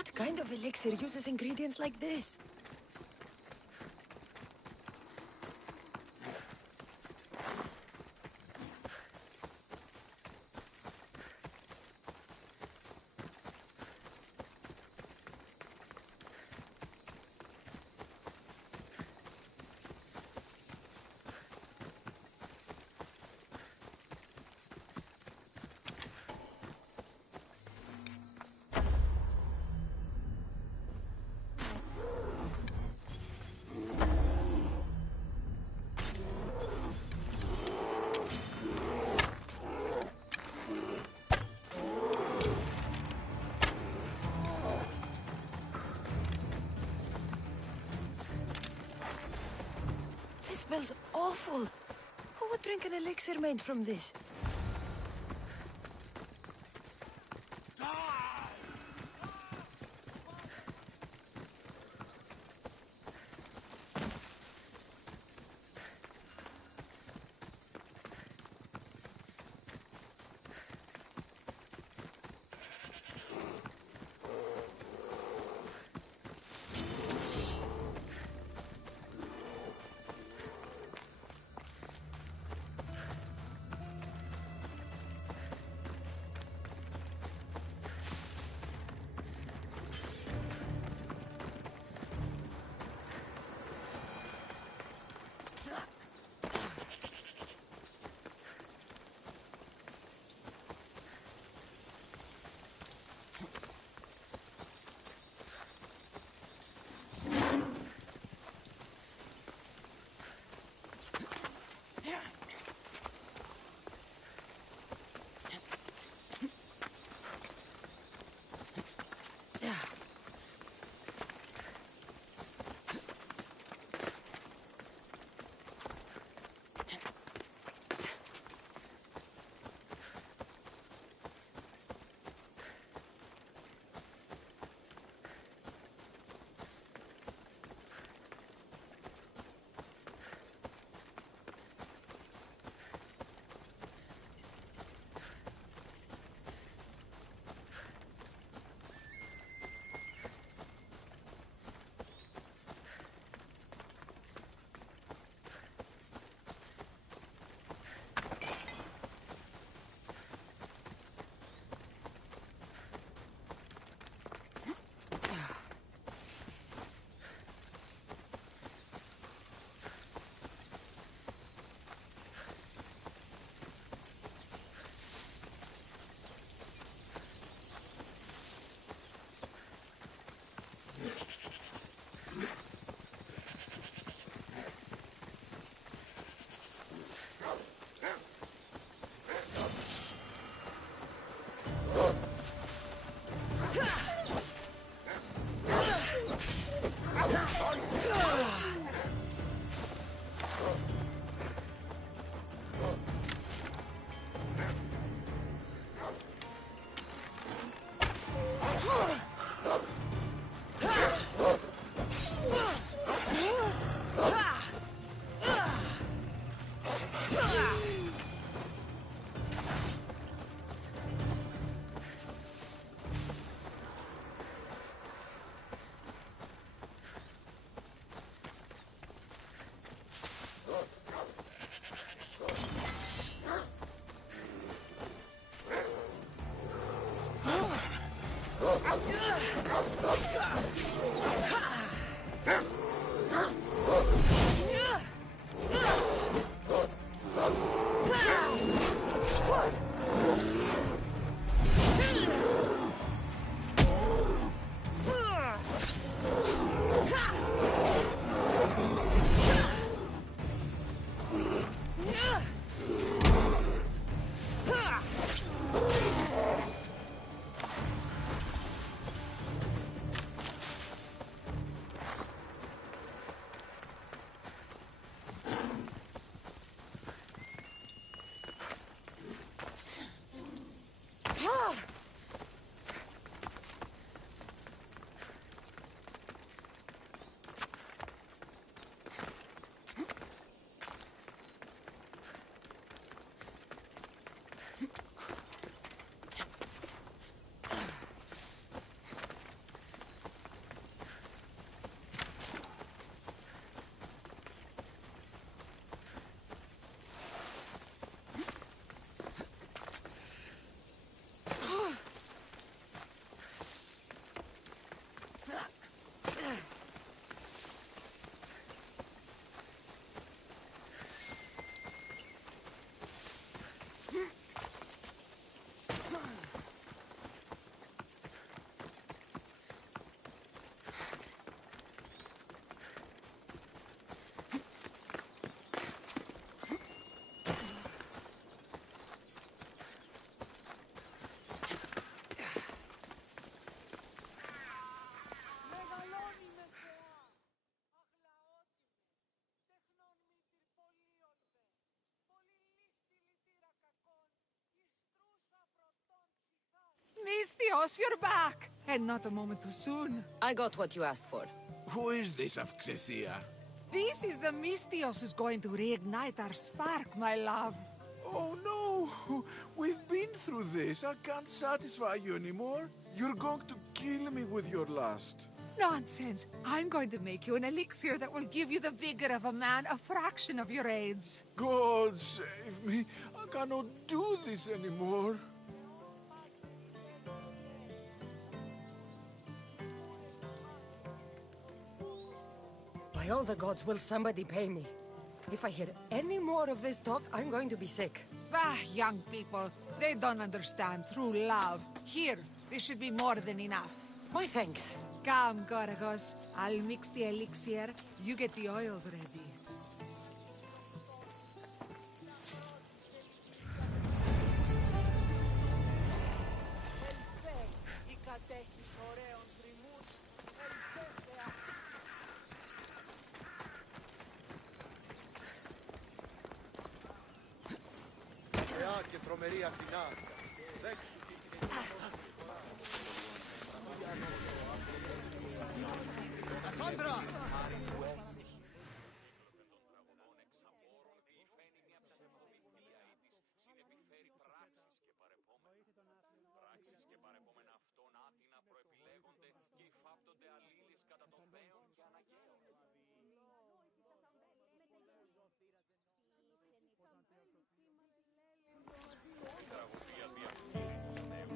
What kind of elixir uses ingredients like this? This smells awful. Who would drink an elixir made from this? Mystios, you're back! And not a moment too soon. I got what you asked for. Who is this of Xesia? This is the Mystios who's going to reignite our spark, my love. Oh no! We've been through this. I can't satisfy you anymore. You're going to kill me with your lust. Nonsense. I'm going to make you an elixir that will give you the vigor of a man a fraction of your age. God save me. I cannot do this anymore. By all the gods, will somebody pay me? If I hear any more of this talk, I'm going to be sick. Ah, young people. They don't understand true love. Here, this should be more than enough. Why, thanks. Come, Gorgos. I'll mix the elixir. You get the oils ready. Και τρομερή Αθηνά. Δέξου τι Κασάνδρα!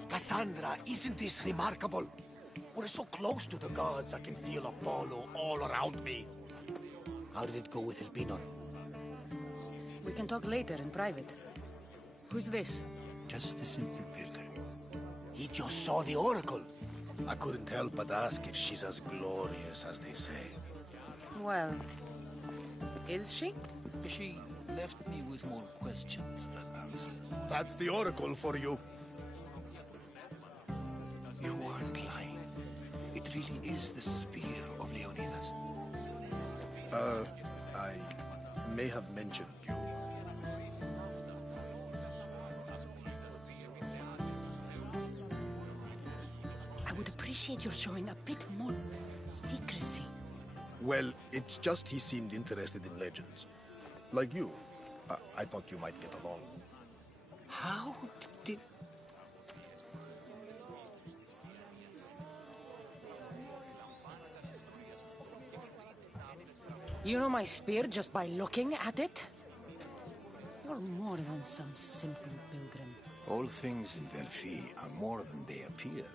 Cassandra, isn't this remarkable? We're so close to the gods, I can feel Apollo all around me. How did it go with Elpinor? We can talk later in private. Who's this? Just a simple pilgrim. He just saw the oracle. I couldn't help but ask if she's as glorious as they say. Well, is she? She left me with more questions than answers. That's the oracle for you. You weren't lying. It really is the spear of Leonidas. I may have mentioned you. I would appreciate your showing a bit more secrecy. Well, it's just he seemed interested in legends. Like you. I thought you might get along. How did... You know my spear just by looking at it? You're more than some simple pilgrim. All things in Delphi are more than they appear.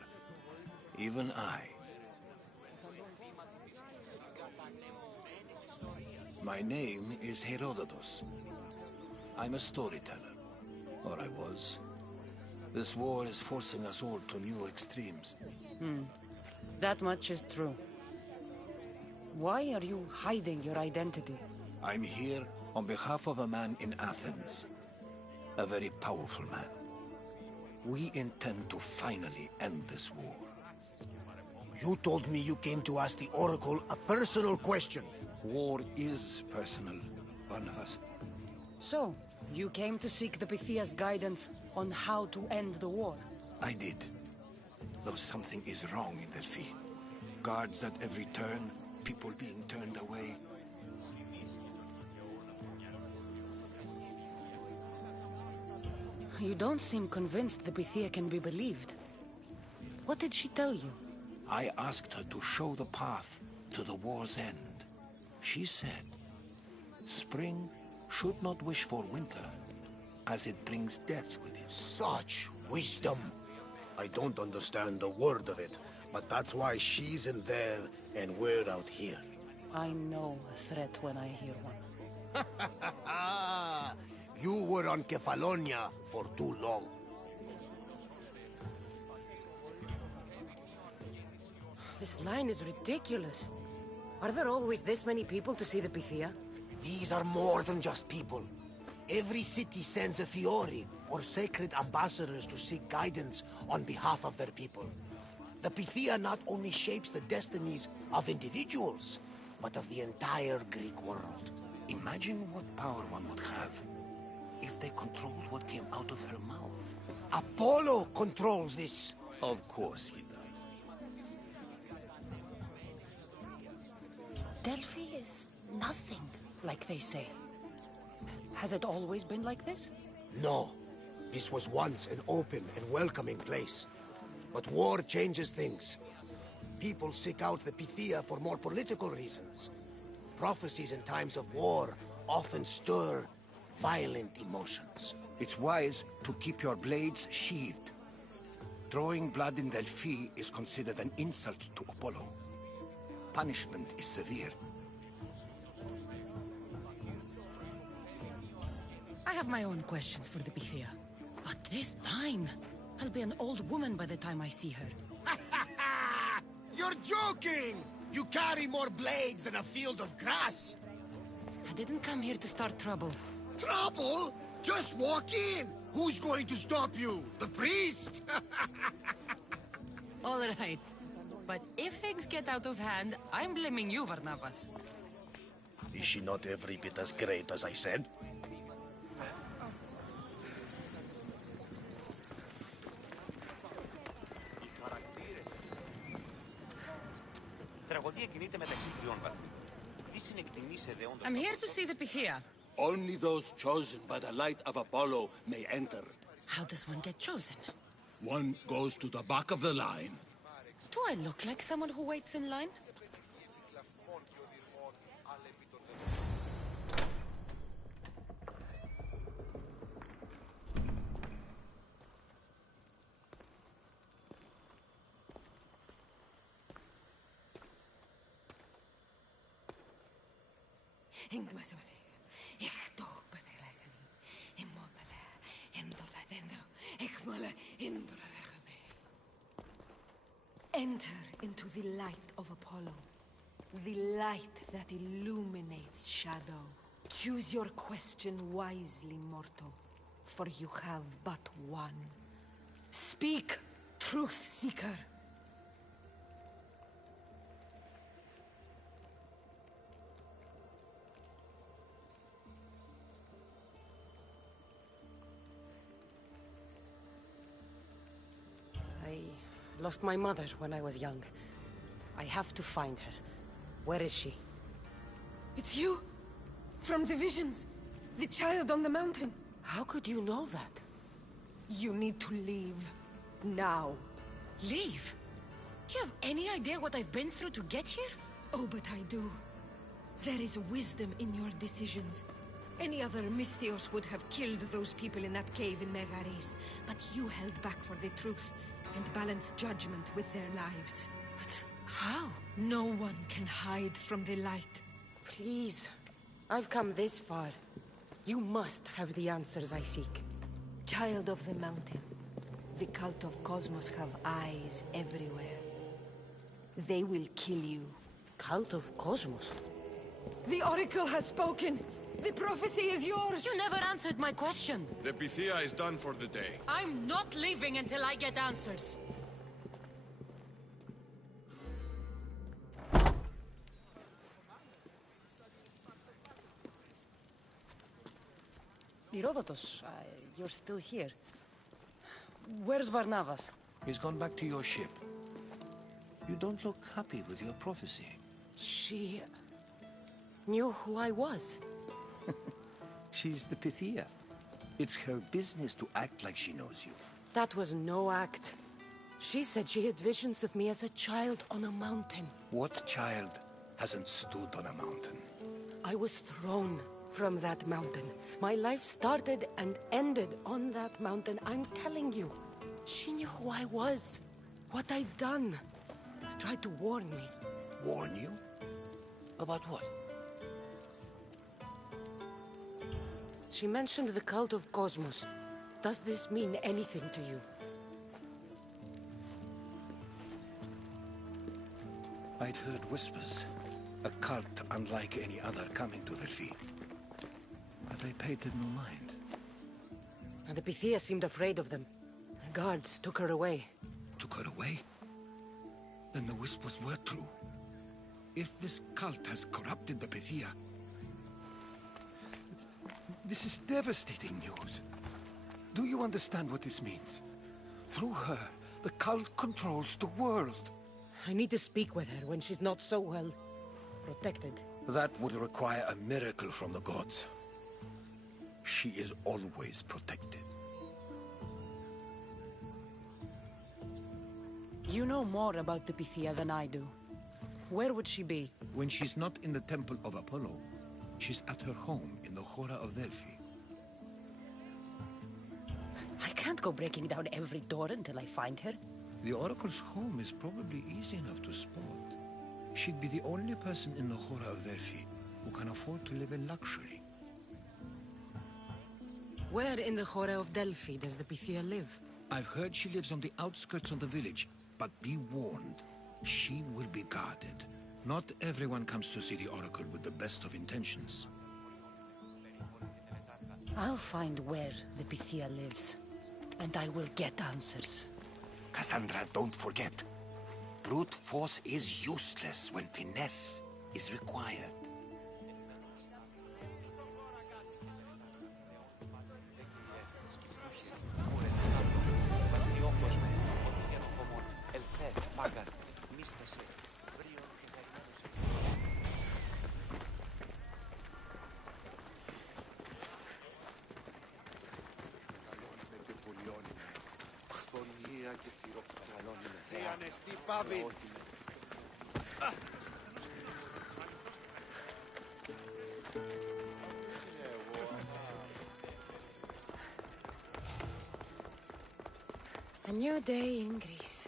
Even I. My name is Herodotus. I'm a storyteller. Or I was. This war is forcing us all to new extremes. That much is true. Why are you hiding your identity? I'm here on behalf of a man in Athens. A very powerful man. We intend to finally end this war. You told me you came to ask the oracle a personal question. War is personal, Barnabas. So, you came to seek the Pythia's guidance on how to end the war? I did. Though something is wrong in Delphi. Guards at every turn, people being turned away. You don't seem convinced the Pythia can be believed. What did she tell you? I asked her to show the path to the war's end. She said, spring should not wish for winter, as it brings death with it. Such wisdom. I don't understand a word of it, but that's why she's in there and we're out here. I know a threat when I hear one. You were on Kefalonia for too long. This line is ridiculous. Are there always this many people to see the Pythia? These are more than just people. Every city sends a Fiori, or sacred ambassadors to seek guidance on behalf of their people. The Pythia not only shapes the destinies of individuals, but of the entire Greek world. Imagine what power one would have if they controlled what came out of her mouth. Apollo controls this. Of course he does. Delphi is nothing, like they say. Has it always been like this? No. This was once an open and welcoming place. But war changes things. People seek out the Pythia for more political reasons. Prophecies in times of war often stir violent emotions. It's wise to keep your blades sheathed. Drawing blood in Delphi is considered an insult to Apollo. Punishment is severe. I have my own questions for the Pythia. But this line... I'll be an old woman by the time I see her. You're joking! You carry more blades than a field of grass! I didn't come here to start trouble. Trouble? Just walk in! Who's going to stop you? The priest? All right. But if things get out of hand, I'm blaming you, Barnabas. Is she not every bit as great as I said? I'm here to see the Pythia. Only those chosen by the light of Apollo may enter. How does one get chosen? One goes to the back of the line. Do I look like someone who waits in line? Enter into the light of Apollo, the light that illuminates shadow. Choose your question wisely, mortal, for you have but one. Speak, truth seeker. I lost my mother when I was young. I have to find her. Where is she? It's you! From the visions! The child on the mountain! How could you know that? You need to leave. Now. Leave? Do you have any idea what I've been through to get here? Oh, but I do. There is wisdom in your decisions. Any other Misthios would have killed those people in that cave in Megaris, but you held back for the truth and balanced judgment with their lives. But how? No one can hide from the light. Please. I've come this far. You must have the answers I seek. Child of the mountain, the cult of Cosmos have eyes everywhere. They will kill you. Cult of Cosmos? The Oracle has spoken! The prophecy is yours! You never answered my question! The Pythia is done for the day. I'm not leaving until I get answers! Herodotus, you're still here. Where's Barnabas? He's gone back to your ship. You don't look happy with your prophecy. She... knew who I was. She's the Pythia. It's her business to act like she knows you. That was no act. She said she had visions of me as a child on a mountain. What child hasn't stood on a mountain? I was thrown from that mountain. My life started and ended on that mountain, I'm telling you. She knew who I was, what I'd done. She tried to warn me. Warn you? About what? She mentioned the cult of Cosmos. Does this mean anything to you? I'd heard whispers. A cult unlike any other coming to Delphi. But I paid them no mind. And the Pythia seemed afraid of them. The guards took her away. Took her away? Then the whispers were true. If this cult has corrupted the Pythia... This is devastating news. Do you understand what this means? Through her, The cult controls the world. I need to speak with her when she's not so well protected. That would require a miracle from the gods. She is always protected. You know more about the Pythia than I do. Where would she be? When she's not in the Temple of Apollo, she's at her home in the Hora of Delphi. I can't go breaking down every door until I find her. The Oracle's home is probably easy enough to spot. She'd be the only person in the Hora of Delphi who can afford to live in luxury. Where in the Hora of Delphi does the Pythia live? I've heard she lives on the outskirts of the village, but be warned, she will be guarded. Not everyone comes to see the Oracle with the best of intentions. I'll find where the Pythia lives, and I will get answers. Cassandra, don't forget. Brute force is useless when finesse is required. A new day in Greece.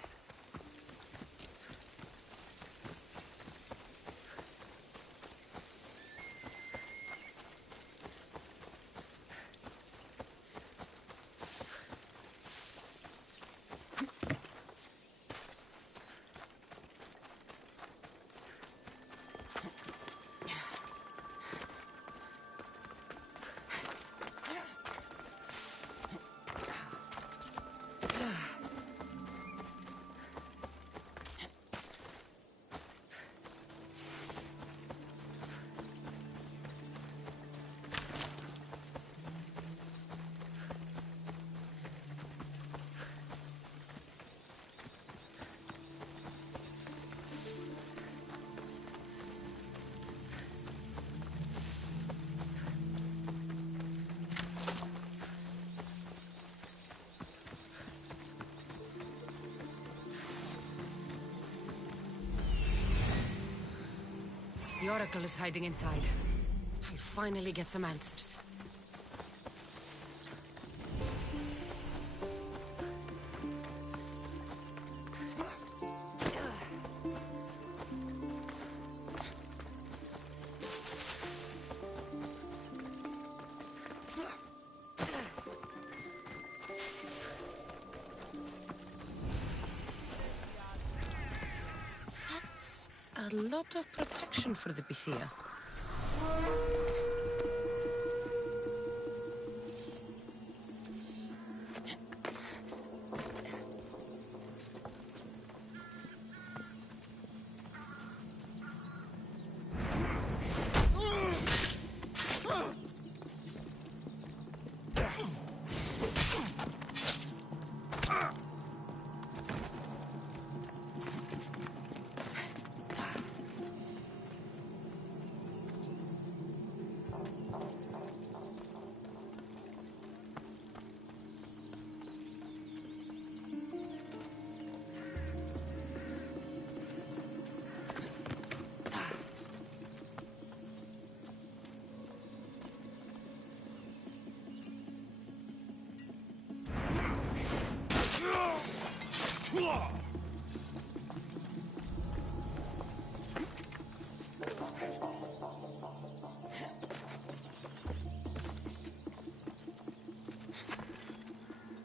The Oracle is hiding inside. I'll finally get some answers. A lot of protection for the Pythia.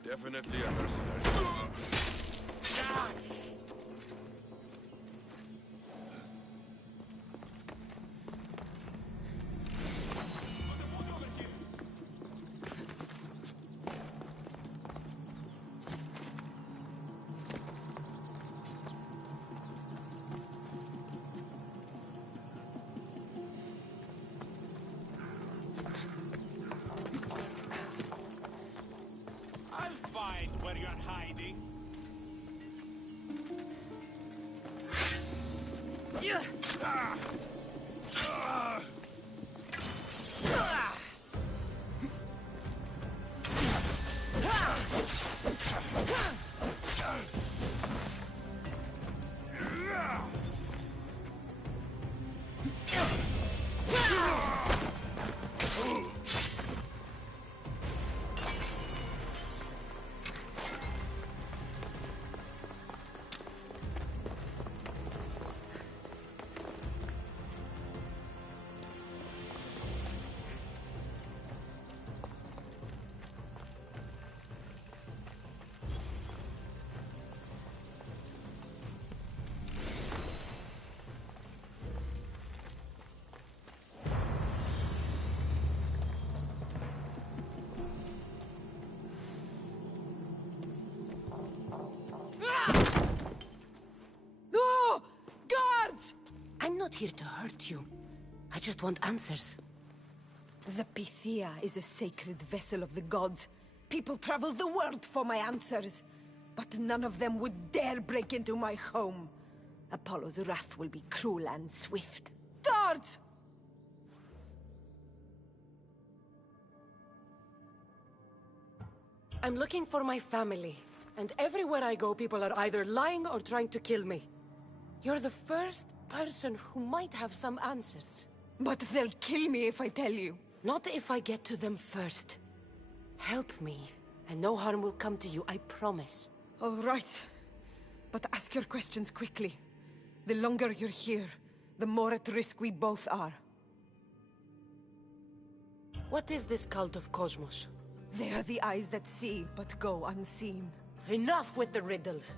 Definitely a mercenary. I'll find where you're hiding. not here to hurt you. I just want answers. The Pythia is a sacred vessel of the gods. People travel the world for my answers. But none of them would dare break into my home. Apollo's wrath will be cruel and swift. Guards! I'm looking for my family. And everywhere I go, people are either lying or trying to kill me. You're the first person who might have some answers. But they'll kill me if I tell you. Not if I get to them first. Help me, and no harm will come to you, I promise. All right. But ask your questions quickly. The longer you're here, the more at risk we both are. What is this cult of Cosmos? They are the eyes that see, but go unseen. Enough with the riddles.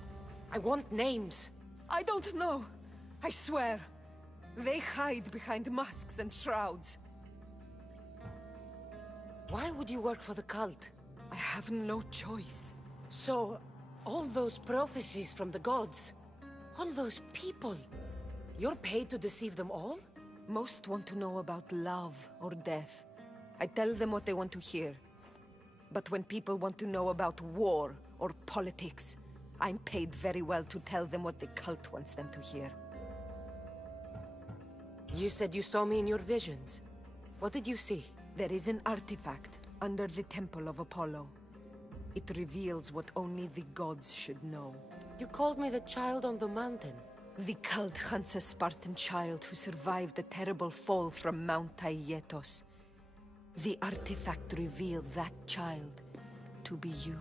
I want names. I don't know. I swear. They hide behind masks and shrouds. Why would you work for the cult? I have no choice. So, all those prophecies from the gods, all those people, you're paid to deceive them all? Most want to know about love or death. I tell them what they want to hear. But when people want to know about war or politics, I'm paid very well to tell them what the cult wants them to hear. You said you saw me in your visions. What did you see? There is an artifact under the Temple of Apollo. It reveals what only the gods should know. You called me the child on the mountain. The cult hunts a Spartan child who survived the terrible fall from Mount Aietos. The artifact revealed that child to be you.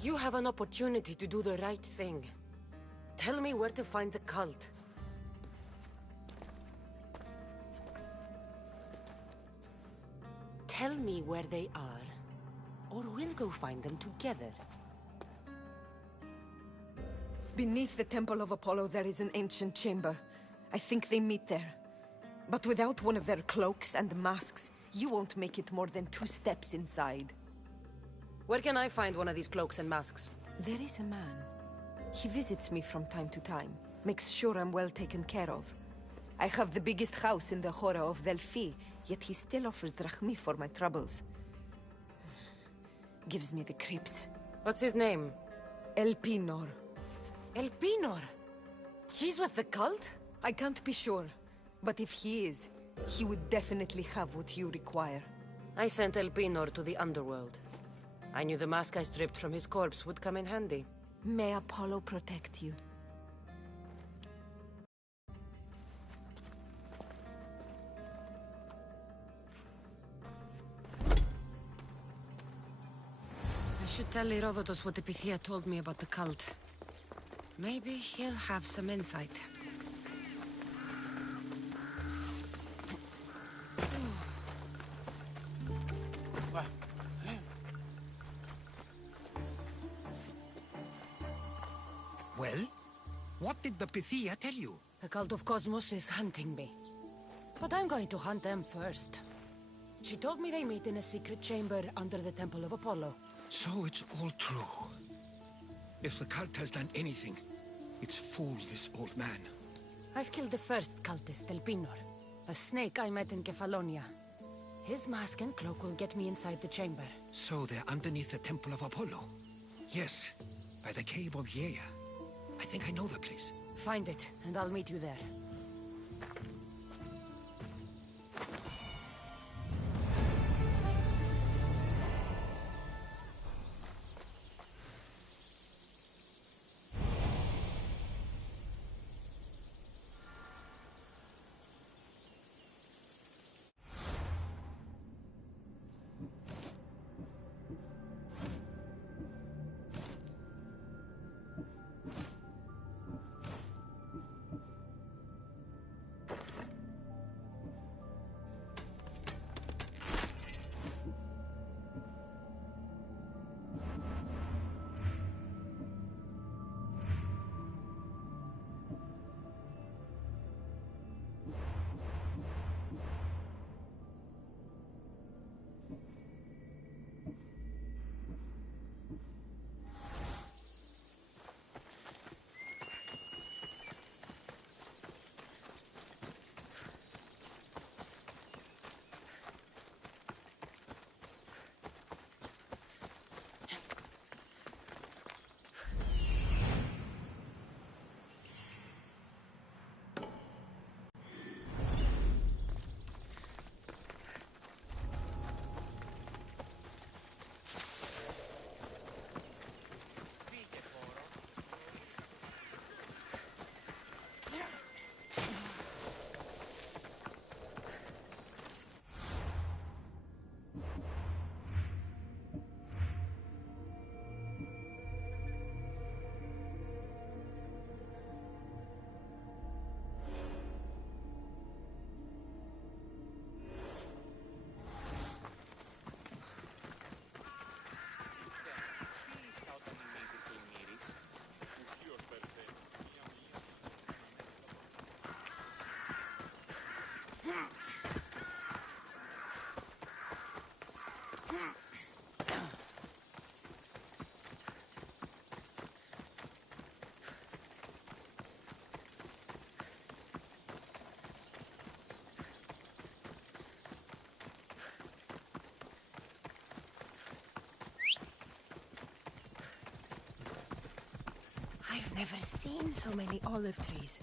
You have an opportunity to do the right thing. Tell me where to find the cult. Tell me where they are, or we'll go find them together. Beneath the Temple of Apollo there is an ancient chamber. I think they meet there. But without one of their cloaks and masks, you won't make it more than 2 steps inside. Where can I find one of these cloaks and masks? There is a man. He visits me from time to time, makes sure I'm well taken care of. I have the biggest house in the Horde of Delphi, yet he still offers drachmi for my troubles. Gives me the creeps. What's his name? Elpinor. Elpinor? He's with the cult? I can't be sure, but if he is, he would definitely have what you require. I sent Elpinor to the underworld. I knew the mask I stripped from his corpse would come in handy. May Apollo protect you. I should tell Herodotus what the Pythia told me about the cult. Maybe he'll have some insight. Well? What did the Pythia tell you? The cult of Cosmos is hunting me. But I'm going to hunt them first. She told me they meet in a secret chamber under the Temple of Apollo. So it's all true. If the cult has done anything, it's fooled this old man. I've killed the first cultist, Elpinor. A snake I met in Kefalonia. His mask and cloak will get me inside the chamber. So they're underneath the Temple of Apollo? Yes, by the Cave of Yea. I think I know the place. Find it, and I'll meet you there. I've never seen so many olive trees.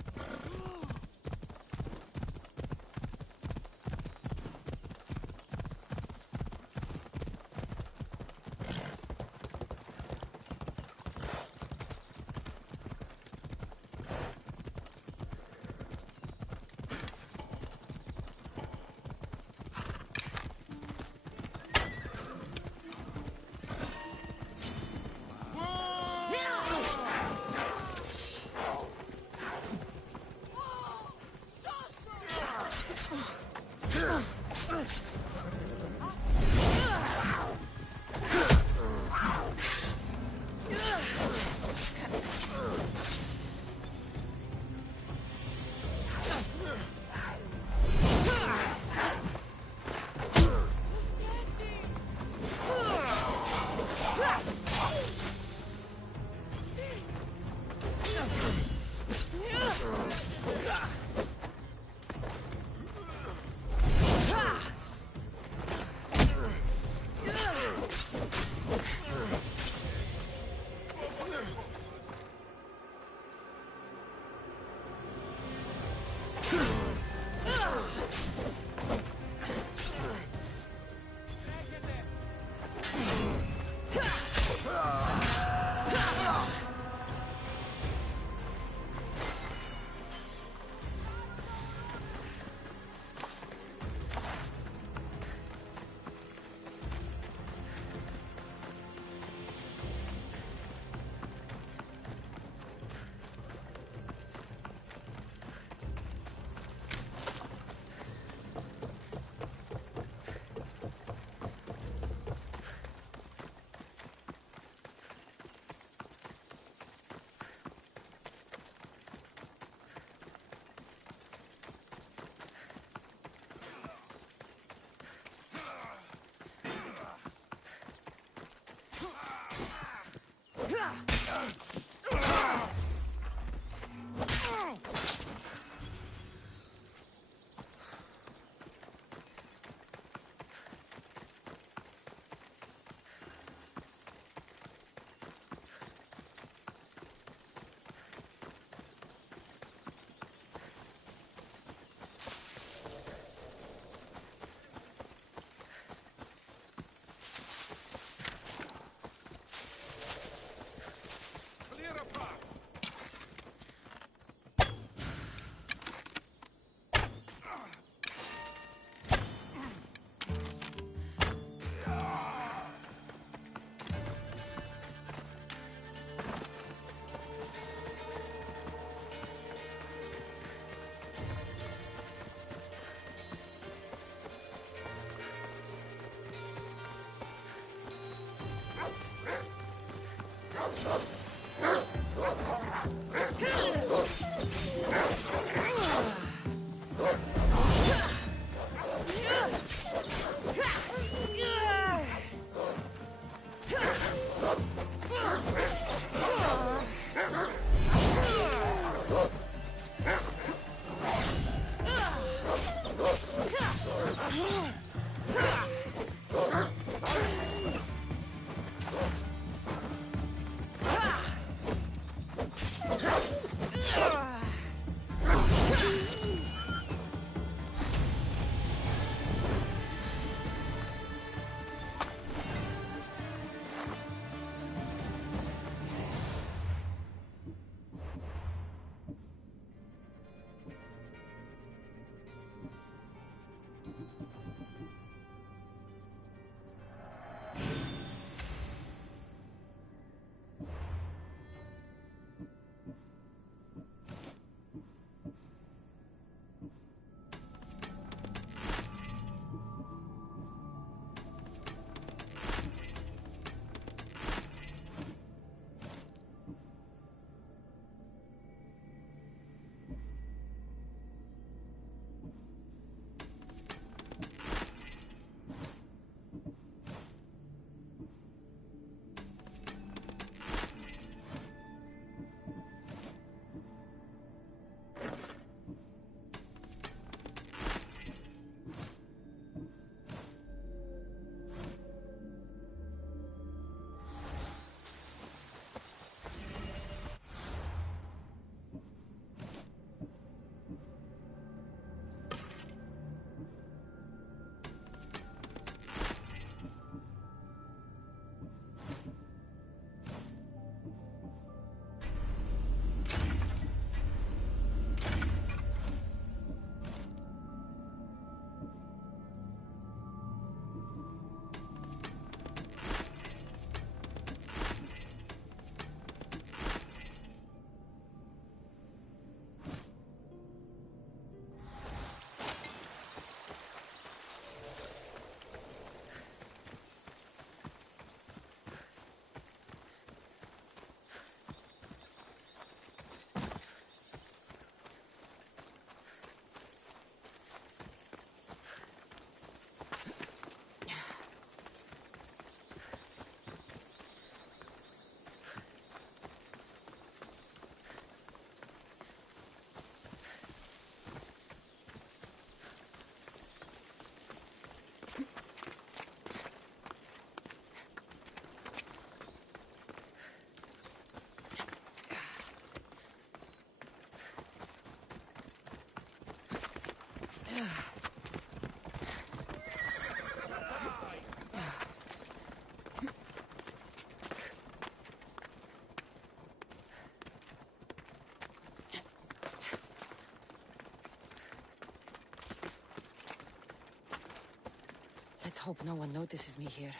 hope no one notices me here.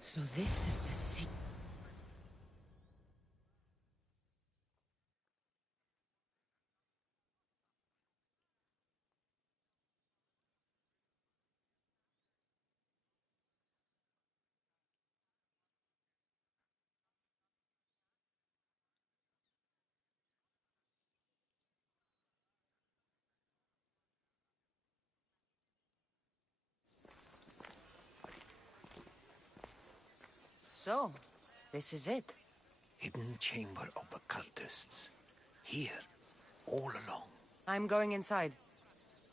So this is the sea. So, this is it. Hidden chamber of the cultists. Here, all along. I'm going inside.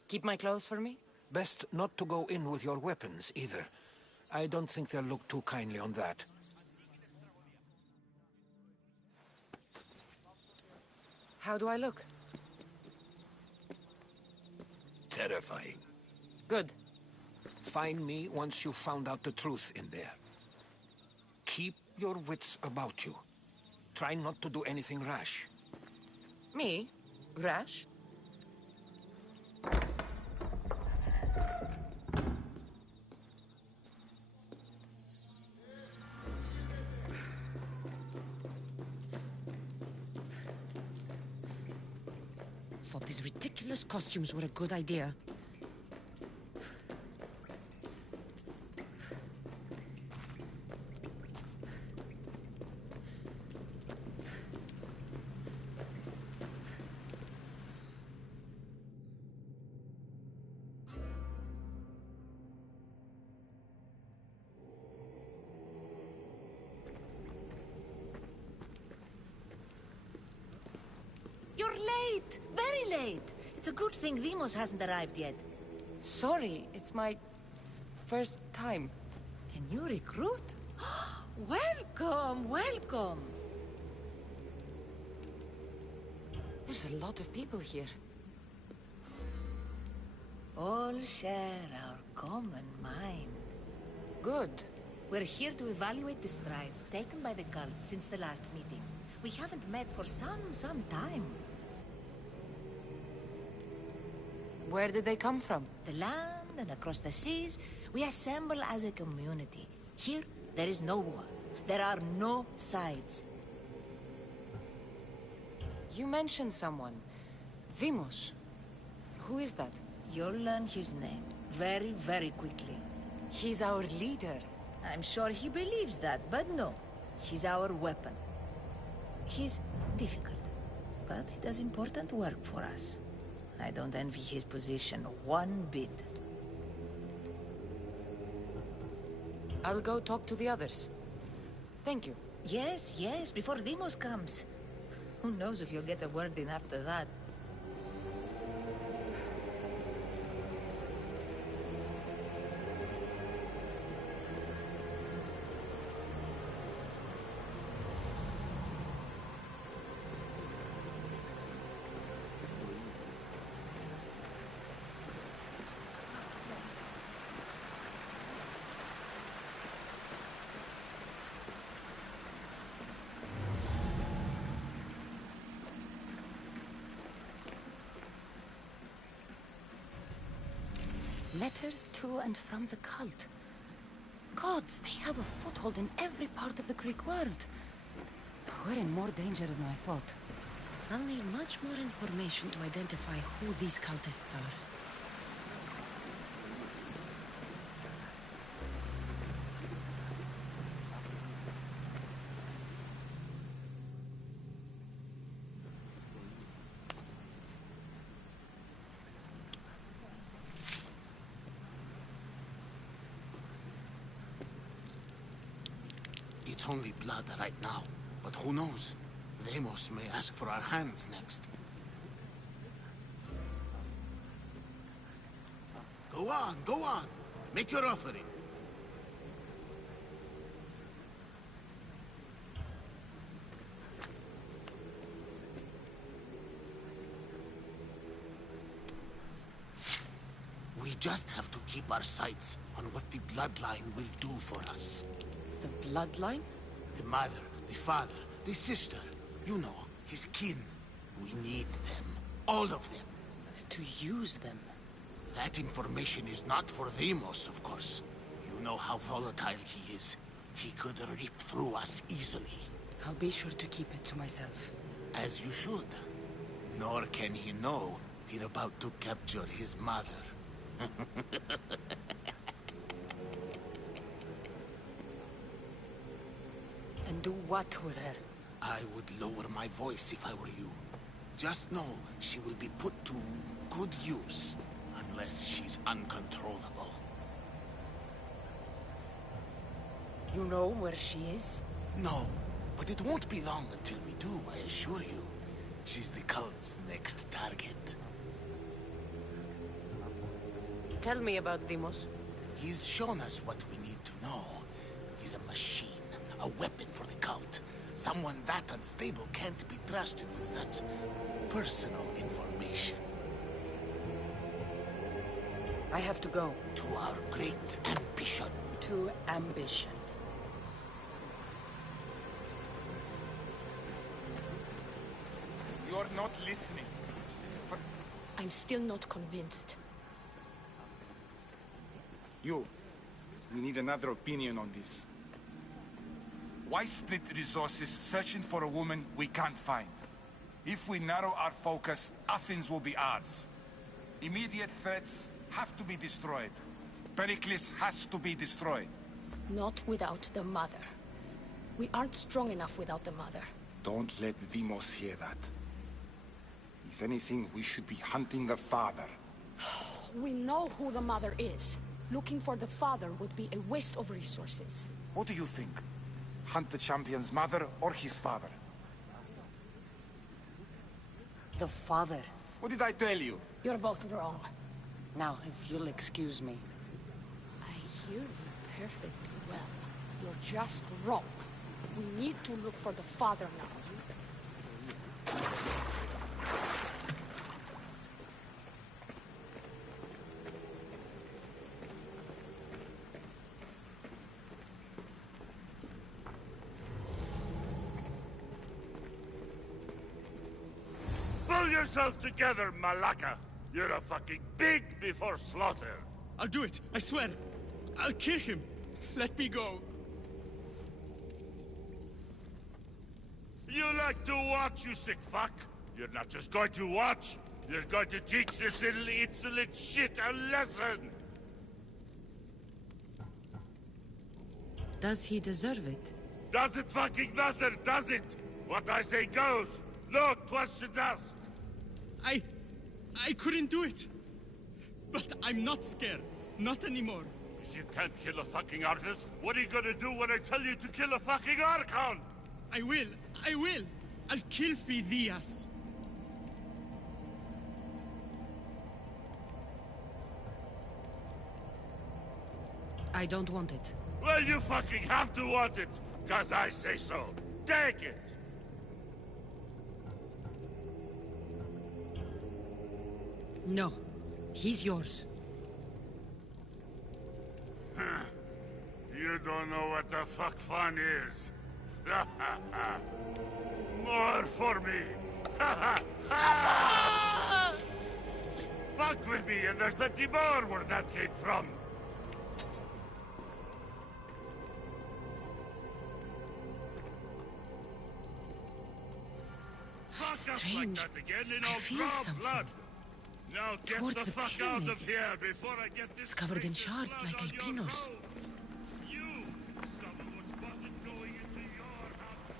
Keep my clothes for me? Best not to go in with your weapons, either. I don't think they'll look too kindly on that. How do I look? Terrifying. Good. Find me once you've found out the truth in there. Keep your wits about you. Try not to do anything rash. Me? Rash? Thought these ridiculous costumes were a good idea. You're late! Very late! It's a good thing Demos hasn't arrived yet. Sorry, it's my first time. A new recruit? Welcome, welcome! There's a lot of people here. All share our common mind. Good. We're here to evaluate the strides taken by the cult since the last meeting. We haven't met for some time. Where did they come from? The land and across the seas, we assemble as a community. Here, there is no war. There are no sides. You mentioned someone. Vimos. Who is that? You'll learn his name very, very quickly. He's our leader. I'm sure he believes that, but no. He's our weapon. He's difficult, but he does important work for us. I don't envy his position one bit. I'll go talk to the others. Thank you. Yes, yes, before Demos comes. Who knows if you'll get a word in after that. Letters to and from the cult. Gods, they have a foothold in every part of the Greek world. We're in more danger than I thought. I'll need much more information to identify who these cultists are. It's only blood right now, but who knows? Deimos may ask for our hands next. Go on, go on. Make your offering. We just have to keep our sights on what the bloodline will do for us. The bloodline? The mother, the father, the sister. You know, his kin. We need them. All of them. To use them? That information is not for Deimos, of course. You know how volatile he is. He could rip through us easily. I'll be sure to keep it to myself. As you should. Nor can he know we're about to capture his mother. And do what with her? I would lower my voice if I were you. Just know she will be put to good use, unless she's uncontrollable. You know where she is? No, but it won't be long until we do, I assure you. She's the cult's next target. Tell me about Deimos. He's shown us what we need to know. He's a machine, a weapon for the cult. Someone that unstable can't be trusted with such personal information. I have to go. To our great ambition. To ambition. You're not listening. I'm still not convinced. We need another opinion on this. Why split resources searching for a woman we can't find? If we narrow our focus, Athens will be ours. Immediate threats have to be destroyed. Pericles has to be destroyed. Not without the mother. We aren't strong enough without the mother. Don't let Deimos hear that. If anything, we should be hunting the father. We know who the mother is. Looking for the father would be a waste of resources. What do you think? Hunt the champion's mother or his father? The father. What did I tell you? You're both wrong. Now, if you'll excuse me. I hear you perfectly well. You're just wrong. We need to look for the father now. Pull yourself together, Malaka! You're a fucking pig before slaughter! I'll do it, I swear! I'll kill him! Let me go! You like to watch, you sick fuck? You're not just going to watch, you're going to teach this little insolent shit a lesson! Does he deserve it? Does it fucking matter, does it? What I say goes! No questions asked! I couldn't do it! But I'm not scared. Not anymore. If you can't kill a fucking artist, what are you gonna do when I tell you to kill a fucking Archon? I will! I will! I'll kill Phidias! I don't want it. Well, you fucking have to want it, 'cause I say so. Take it! No. He's yours. You don't know what the fuck fun is. More for me. Fuck with me and there's plenty more where that came from. Fuck up like that again and I'll draw blood. Now get Towards the the fuck pyramid. out of here before I get this. It's covered in trace's shards blood like on your albinos. robes. You, someone was spotted going into your house.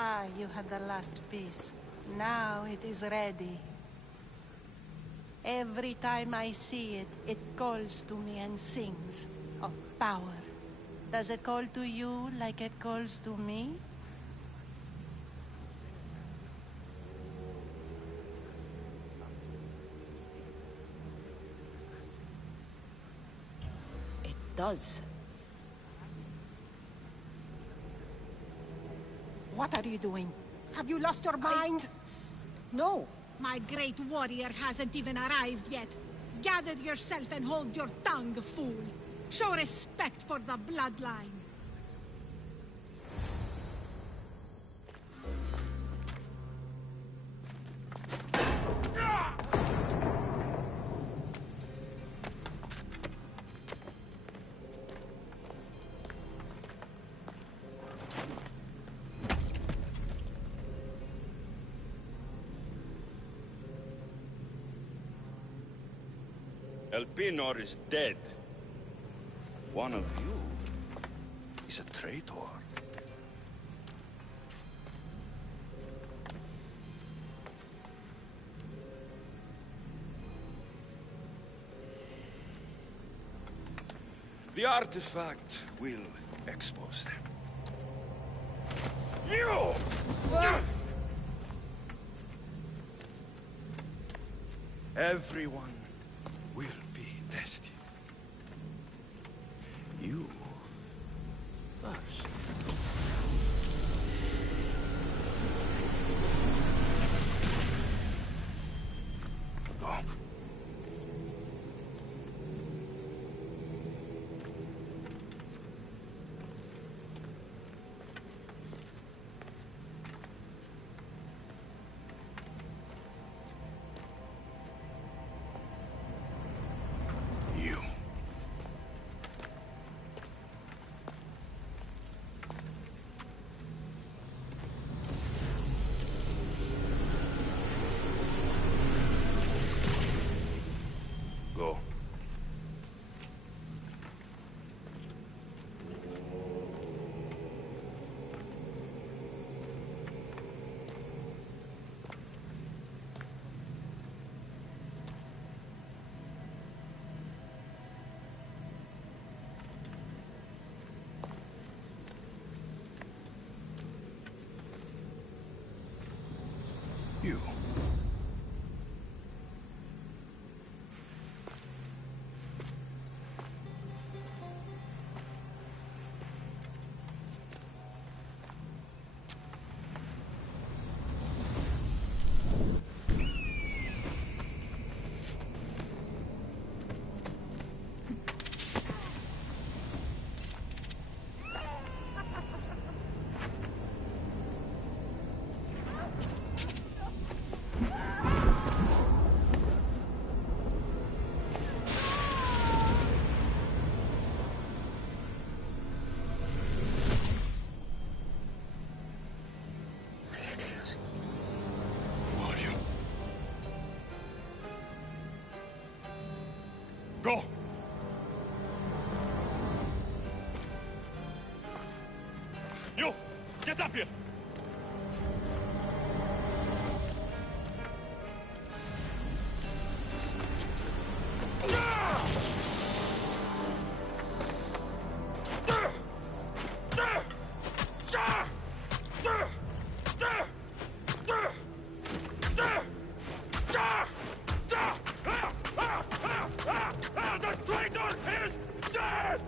Ah, you had the last piece. Now it is ready. Every time I see it, it calls to me and sings of power. Does it call to you like it calls to me? It does. What are you doing? Have you lost your mind? No. My great warrior hasn't even arrived yet. Gather yourself and hold your tongue, fool. Show respect for the bloodline. Elpinor is dead. One of you is a traitor. The artifact will expose them. You! Everyone will be tested. You first. Go. You. Go. You. Go! You! Get up here! The traitor is dead!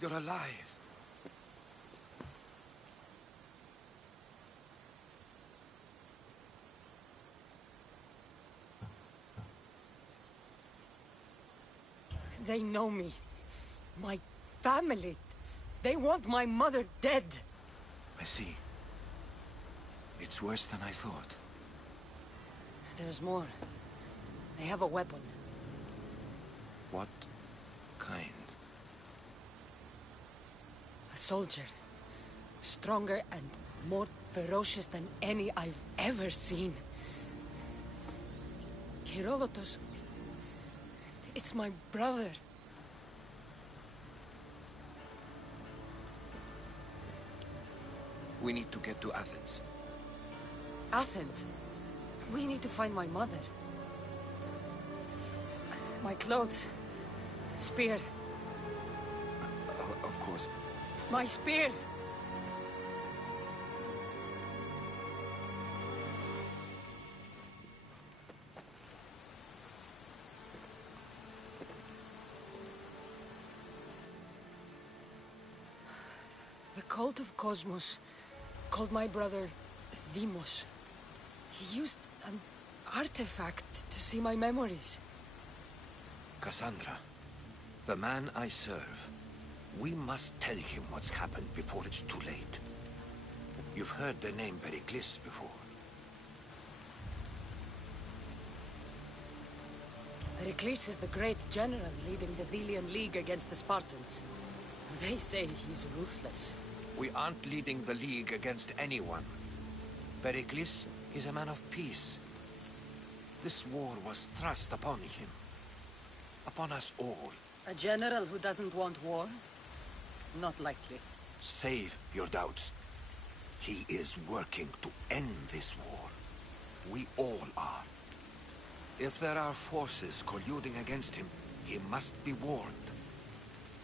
You're alive. They know me. My family. They want my mother dead. I see. It's worse than I thought. There's more. They have a weapon. What kind? A soldier. Stronger and more ferocious than any I've ever seen. Herodotus. It's my brother. We need to get to Athens. Athens? We need to find my mother. My clothes. Spear. Of course. My spear! The cult of Cosmos called my brother Deimos. He used an artifact to see my memories. Cassandra, the man I serve. We must tell him what's happened before it's too late. You've heard the name Pericles before. Pericles is the great general leading the Delian League against the Spartans. They say he's ruthless. We aren't leading the League against anyone. Pericles is a man of peace. This war was thrust upon him. Upon us all. A general who doesn't want war? Not likely. Save your doubts. He is working to end this war. We all are. If there are forces colluding against him, he must be warned.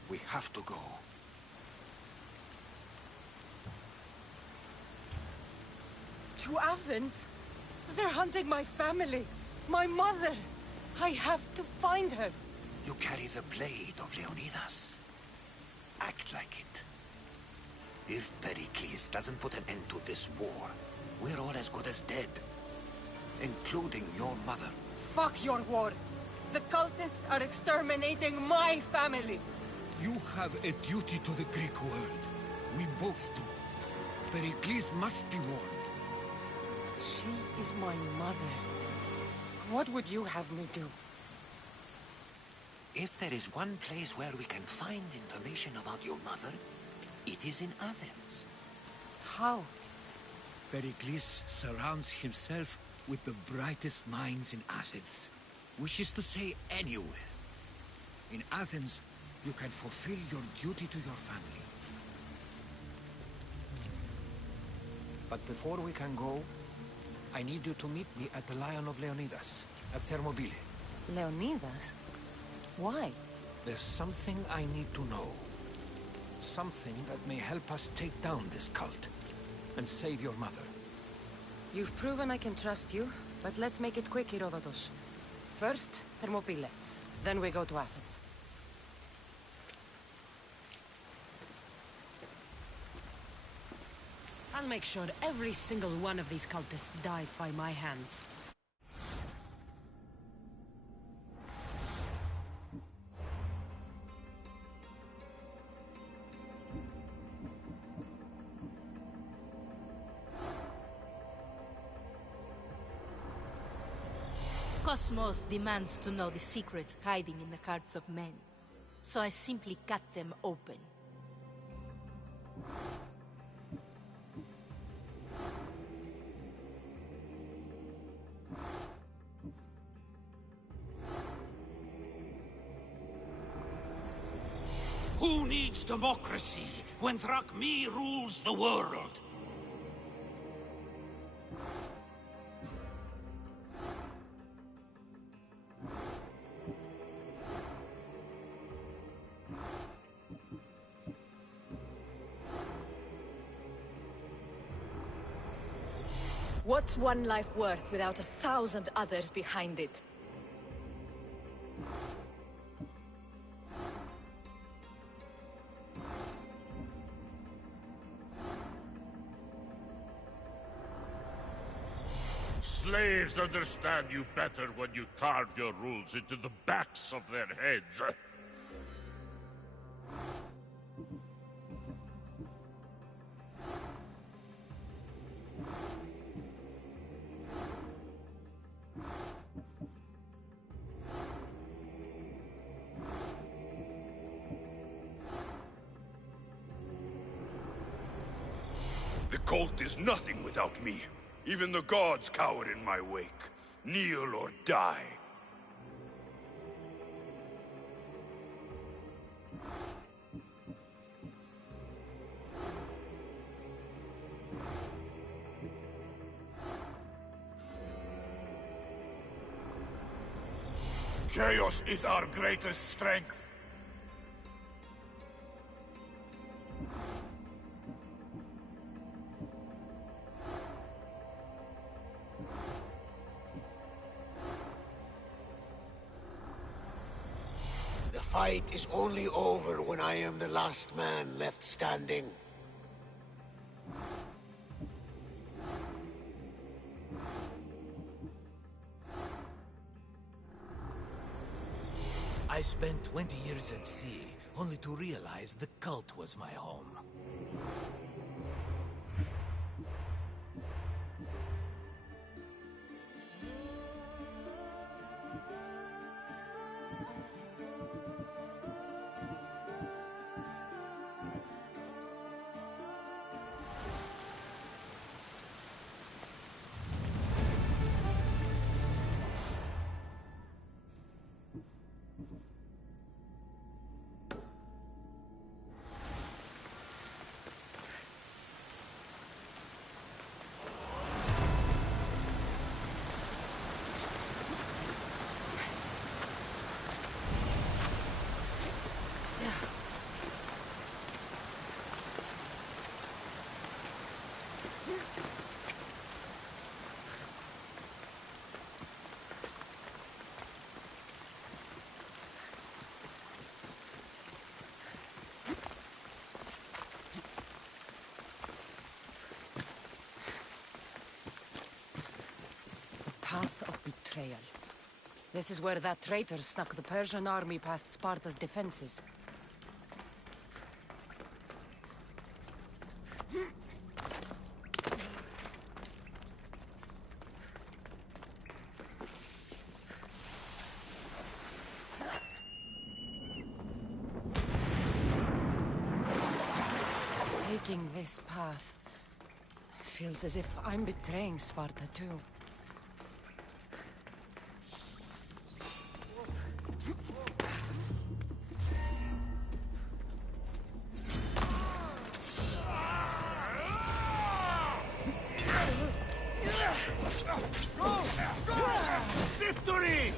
We have to go. To Athens? They're hunting my family. My mother. I have to find her. You carry the blade of Leonidas. Act like it. If Pericles doesn't put an end to this war, we're all as good as dead. Including your mother. Fuck your war. The cultists are exterminating my family. You have a duty to the Greek world. We both do. Pericles must be warned. She is my mother. What would you have me do? If there is one place where we can find information about your mother, it is in Athens. How? Pericles surrounds himself with the brightest minds in Athens. Which is to say, anywhere. In Athens, you can fulfill your duty to your family. But before we can go, I need you to meet me at the Lion of Leonidas, at Thermopylae. Leonidas? Why? There's something I need to know. Something that may help us take down this cult and save your mother. You've proven I can trust you, but let's make it quick, Herodotus. First, Thermopylae. Then we go to Athens. I'll make sure every single one of these cultists dies by my hands. Cosmos demands to know the secrets hiding in the hearts of men. So I simply cut them open. Who needs democracy when Thrakmi rules the world? What's one life worth without 1,000 others behind it? slaves understand you better when you carve your rules into the backs of their heads. The cult is nothing without me. Even the gods cower in my wake. Kneel or die. Chaos is our greatest strength. The fight is only over when I am the last man left standing. I spent 20 years at sea, only to realize the cult was my home. Path of betrayal. This is where that traitor snuck the Persian army past Sparta's defenses. Taking this path feels as if I'm betraying Sparta too. Victory!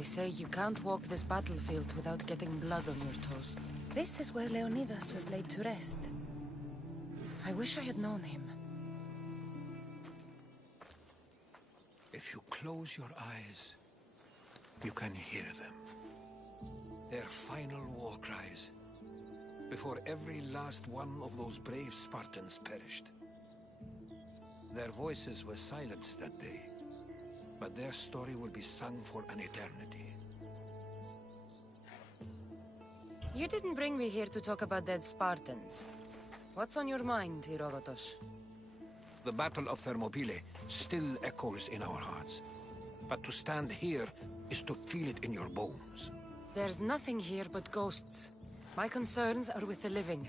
They say you can't walk this battlefield without getting blood on your toes. This is where Leonidas was laid to rest. I wish I had known him. If you close your eyes, you can hear them. Their final war cries, before every last one of those brave Spartans perished. Their voices were silenced that day, but their story will be sung for an eternity. You didn't bring me here to talk about dead Spartans. What's on your mind, Herodotus? The Battle of Thermopylae still echoes in our hearts, but to stand here is to feel it in your bones. There's nothing here but ghosts. My concerns are with the living.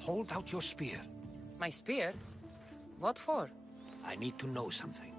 Hold out your spear. My spear? What for? I need to know something.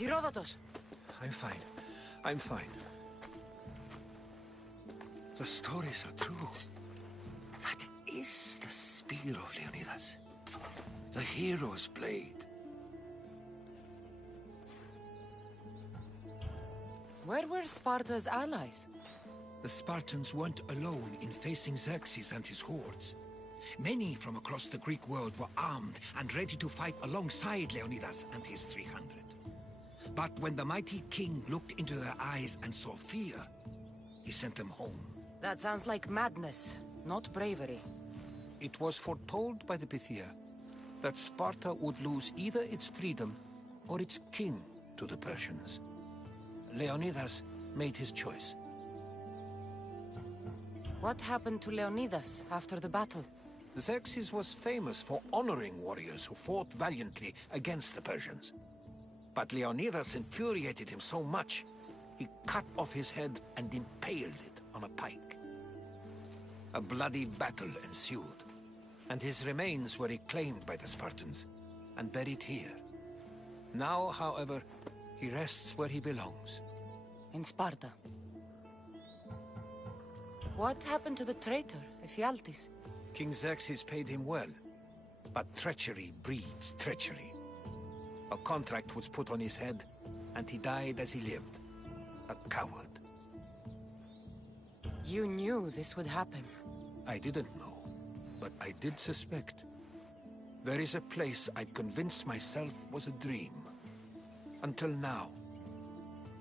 Herodotus! I'm fine. I'm fine. The stories are true. That is the spear of Leonidas. The hero's blade. Where were Sparta's allies? The Spartans weren't alone in facing Xerxes and his hordes. Many from across the Greek world were armed and ready to fight alongside Leonidas and his 300. But when the mighty king looked into their eyes and saw fear, he sent them home. That sounds like madness, not bravery. It was foretold by the Pythia that Sparta would lose either its freedom or its king to the Persians. Leonidas made his choice. What happened to Leonidas after the battle? Xerxes was famous for honoring warriors who fought valiantly against the Persians. But Leonidas infuriated him so much, he cut off his head and impaled it on a pike. A bloody battle ensued, and his remains were reclaimed by the Spartans and buried here. Now, however, he rests where he belongs. In Sparta. What happened to the traitor, Ephialtes? King Xerxes paid him well, but treachery breeds treachery. A contract was put on his head, and he died as he lived, a coward. You knew this would happen. I didn't know, but I did suspect. There is a place I'd convinced myself was a dream. Until now.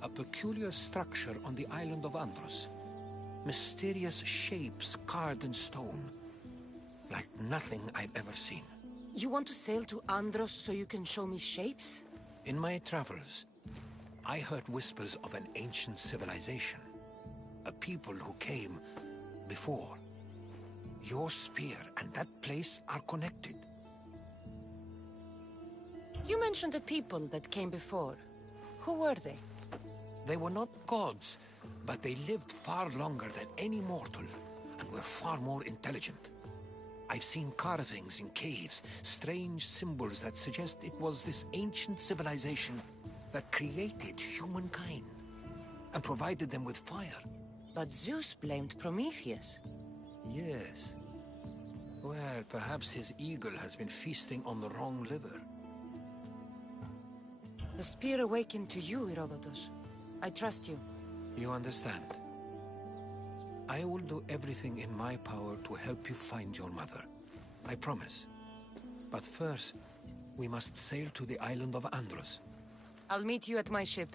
A peculiar structure on the island of Andros. Mysterious shapes carved in stone. Like nothing I've ever seen. You want to sail to Andros so you can show me shapes? In my travels, I heard whispers of an ancient civilization. A people who came before. Your spear and that place are connected. You mentioned a people that came before. Who were they? They were not gods, but they lived far longer than any mortal, and were far more intelligent. I've seen carvings in caves, strange symbols that suggest it was this ancient civilization that created humankind, and provided them with fire. But Zeus blamed Prometheus. Yes. Well, perhaps his eagle has been feasting on the wrong liver. The spear awakened to you, Herodotus. I trust you. You understand. I will do everything in my power to help you find your mother. I promise. But first, we must sail to the island of Andros. I'll meet you at my ship.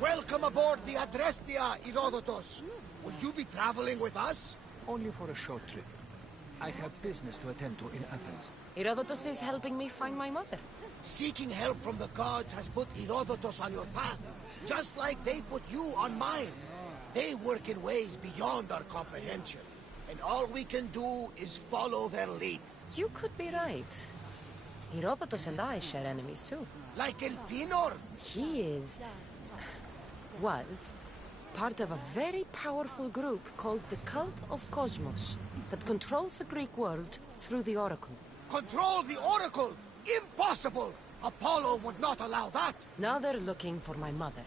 Welcome aboard the Adrestia, Herodotus. Will you be traveling with us? Only for a short trip. I have business to attend to in Athens. Herodotus is helping me find my mother. Seeking help from the gods has put Herodotus on your path, just like they put you on mine. They work in ways beyond our comprehension, and all we can do is follow their lead. You could be right. Herodotus and I share enemies too. Like Elfinor? He was part of a very powerful group called the Cult of Cosmos that controls the Greek world through the Oracle. Control the Oracle? Impossible! Apollo would not allow that! Now they're looking for my mother.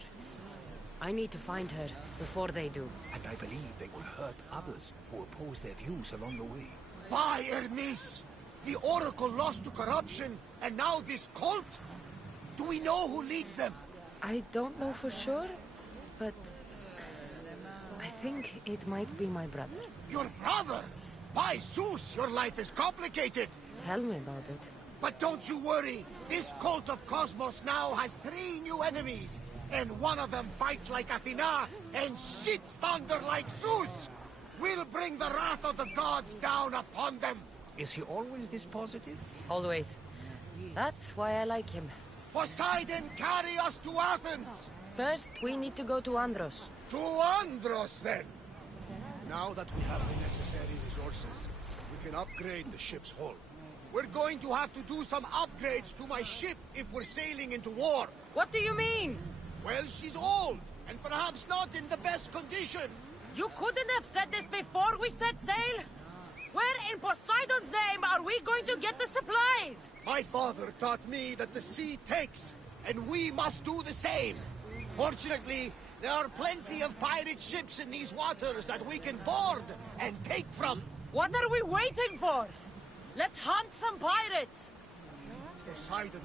I need to find her before they do. And I believe they will hurt others who oppose their views along the way. By Hermes! The Oracle lost to corruption, and now this cult? Do we know who leads them? I don't know for sure, but I think it might be my brother. Your brother? By Zeus, your life is complicated! Tell me about it. But don't you worry! This cult of Cosmos now has 3 new enemies! And one of them fights like Athena and shits thunder like Zeus! We'll bring the wrath of the gods down upon them! Is he always this positive? Always. That's why I like him. Poseidon, carry us to Athens! First, we need to go to Andros. To Andros, then! Now that we have the necessary resources, we can upgrade the ship's hull. We're going to have to do some upgrades to my ship if we're sailing into war. What do you mean? Well, she's old, and perhaps not in the best condition. You couldn't have said this before we set sail? Where in Poseidon's name are we going to get the supplies? My father taught me that the sea takes, and we must do the same. Fortunately, there are plenty of pirate ships in these waters that we can board and take from. What are we waiting for? Let's hunt some pirates! Poseidon